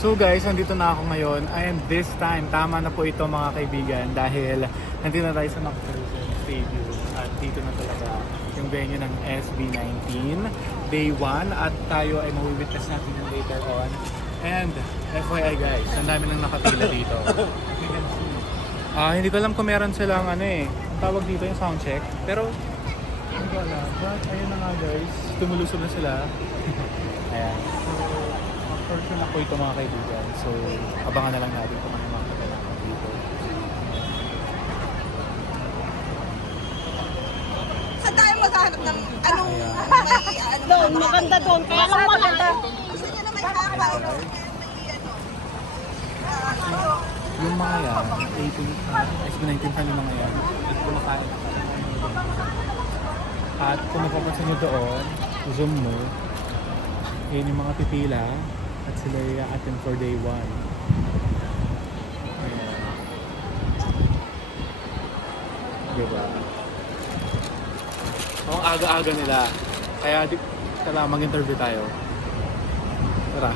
So guys, nandito na ako ngayon and this time, tama na po ito mga kaibigan dahil nandito na tayo sa McPherson Stadium at dito na talaga yung venue ng SB19 Day 1 at tayo ay mawitness natin yung later on. And FYI guys, ang dami nang nakapila dito. Ah, hindi ko alam kung meron silang ano eh, ang tawag dito yung sound check. Pero hindi ko alam. But ayun na nga guys, tumulusog na sila. Ayan. Na po ito mga kaibigan. So, abangan na lang natin kung ano mga kaganapan dito. Saan tayo maghanap ng anong may ano? Doon, maganda doon. Kaya lang maganda. Gusto niya na may hapaw. Gusto niya may ano. ah, Yung mga yan, 18, uh, SB19 fan yung mga yan, at kumakain na At kung mapapansin nyo doon, zoom mo, yun yung mga pipila at sila atin for day 1. Ayan. Diba? Ang aga-aga nila. Kaya di, tala mag-interview tayo. Tara.